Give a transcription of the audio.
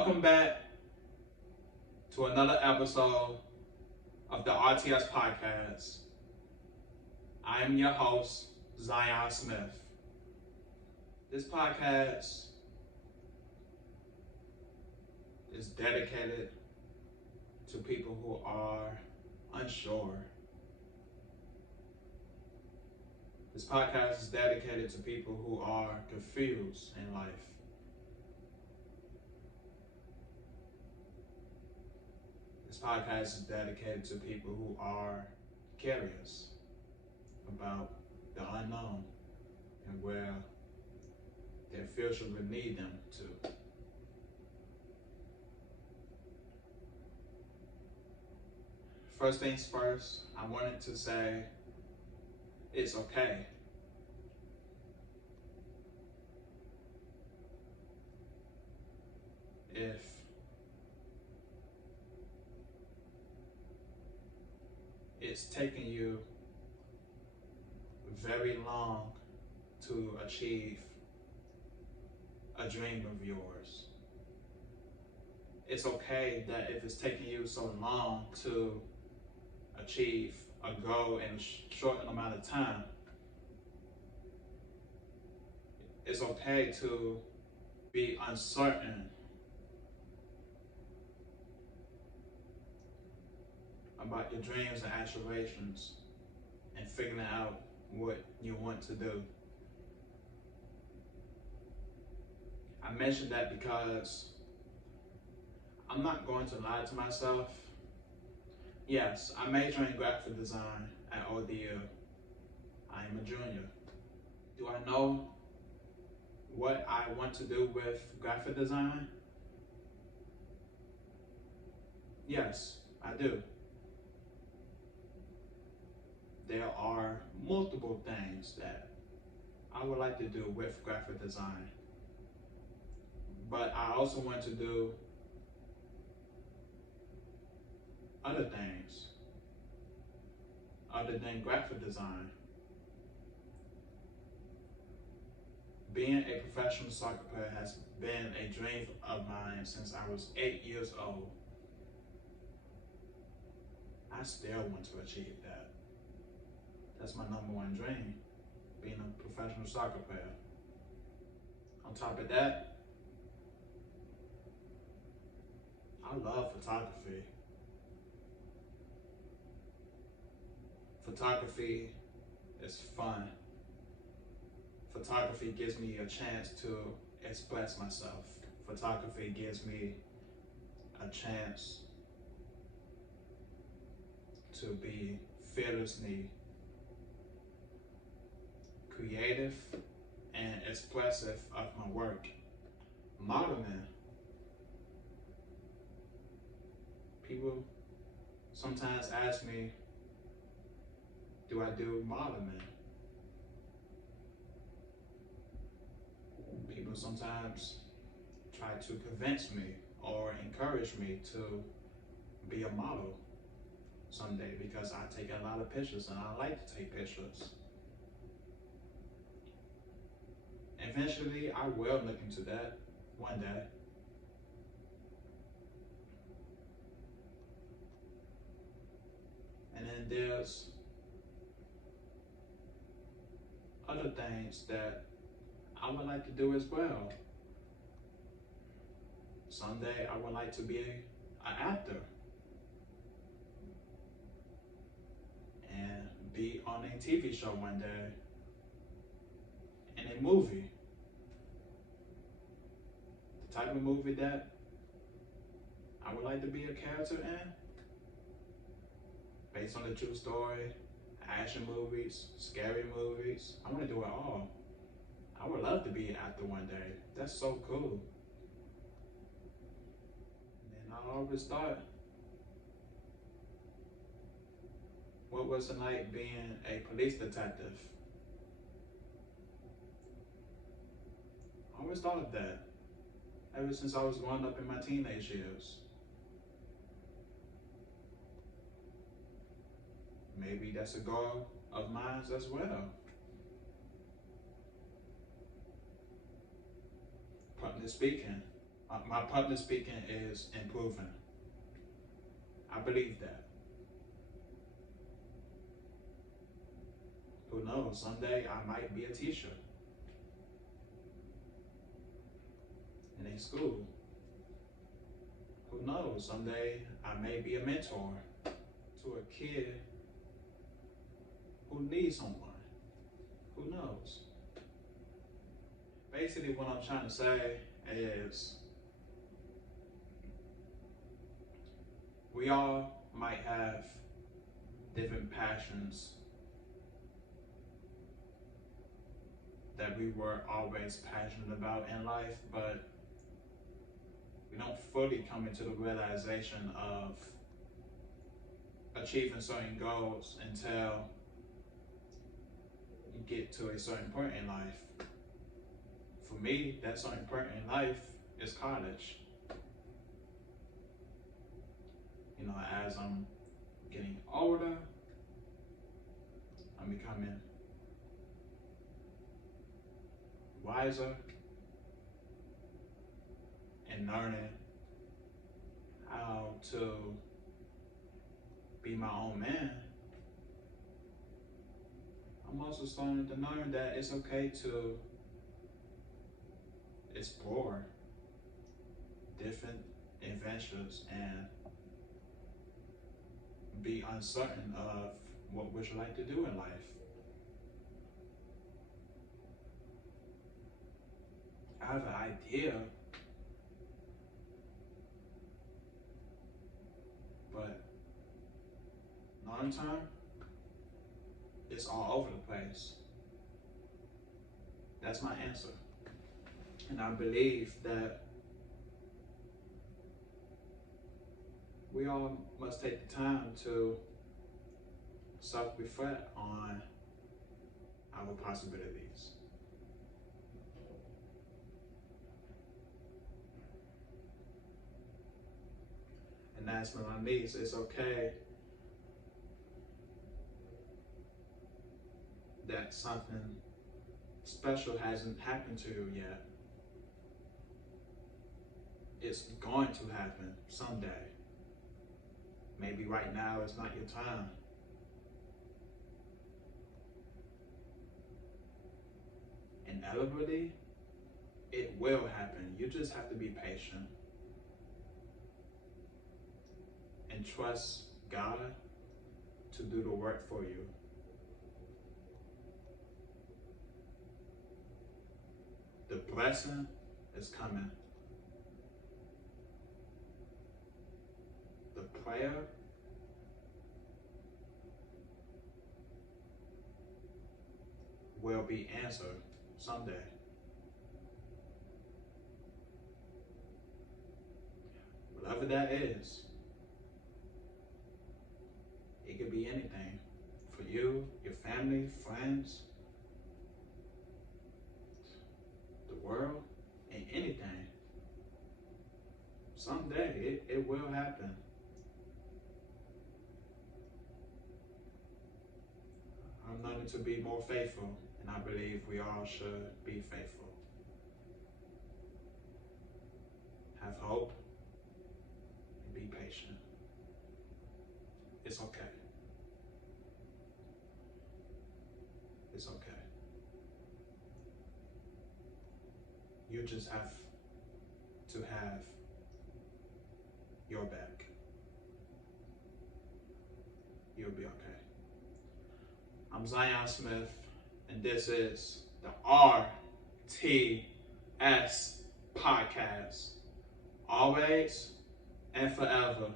Welcome back to another episode of the RTS podcast. I am your host, Zion Smith. This podcast is dedicated to people who are unsure. This podcast is dedicated to people who are confused in life. This podcast is dedicated to people who are curious about the unknown and where their future would lead them to. First things first, I wanted to say it's okay. If it's taking you very long to achieve a dream of yours. It's okay that if it's taking you so long to achieve a goal in a short amount of time, it's okay to be uncertain about your dreams and aspirations and figuring out what you want to do. I mentioned that because I'm not going to lie to myself. Yes, I major in graphic design at ODU. I am a junior. Do I know what I want to do with graphic design? Yes, I do. There are multiple things that I would like to do with graphic design. But I also want to do other things other than graphic design. Being a professional soccer player has been a dream of mine since I was 8 years old. I still want to achieve that. That's my number one dream, being a professional soccer player. On top of that, I love photography. Photography is fun. Photography gives me a chance to express myself. Photography gives me a chance to be fearlessly creative and expressive of my work. Modeling. People sometimes ask me, do I do modeling? People sometimes try to convince me or encourage me to be a model someday because I take a lot of pictures and I like to take pictures. Eventually, I will look into that one day. And then there's other things that I would like to do as well. Someday, I would like to be an actor and be on a TV show one day, in a movie. The type of movie that I would like to be a character in, based on a true story, action movies, scary movies. I want to do it all. I would love to be an actor one day. That's so cool. And I always thought, what was it like being a police detective? I always thought of that ever since I was growing up in my teenage years. Maybe that's a goal of mine as well. Public speaking. My public speaking is improving. I believe that. Who knows? Someday I might be a teacher in a school. Who knows? Someday I may be a mentor to a kid who needs someone. Who knows? Basically, what I'm trying to say is we all might have different passions that we were always passionate about in life, but we don't fully come into the realization of achieving certain goals until you get to a certain point in life. For me, that certain point in life is college. You know, as I'm getting older, I'm becoming wiser and learning how to be my own man. I'm also starting to learn that it's okay to explore different adventures and be uncertain of what would you like to do in life. I have an idea, but long term, it's all over the place. That's my answer. And I believe that we all must take the time to self-reflect on our possibilities. And that's when my niece, it's okay that something special hasn't happened to you yet. It's going to happen someday. Maybe right now is not your time. Inevitably, it will happen. You just have to be patient and trust God to do the work for you. The blessing is coming. The prayer will be answered someday. Whatever that is, it could be anything for you, your family, friends, the world, and anything. Someday it will happen. I'm learning to be more faithful, and I believe we all should be faithful. Have hope and be patient. It's okay. It's okay. You just have to have your back. You'll be okay. I'm Zion Smith, and this is the RTS podcast. Always and forever.